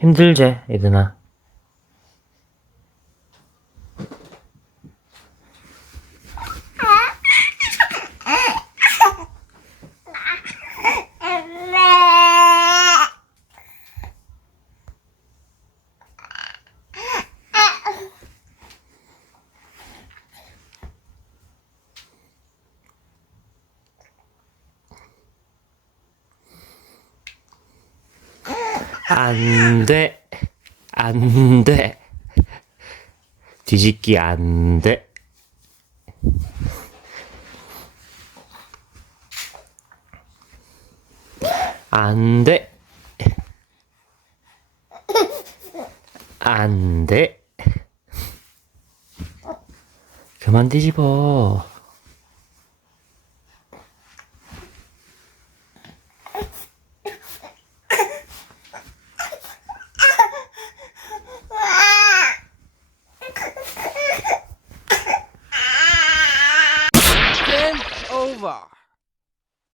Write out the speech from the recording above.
힘들제, 얘들아. 안 돼. 안 돼. 뒤집기 안 돼. 안 돼. 안 돼. 그만 뒤집어. Over.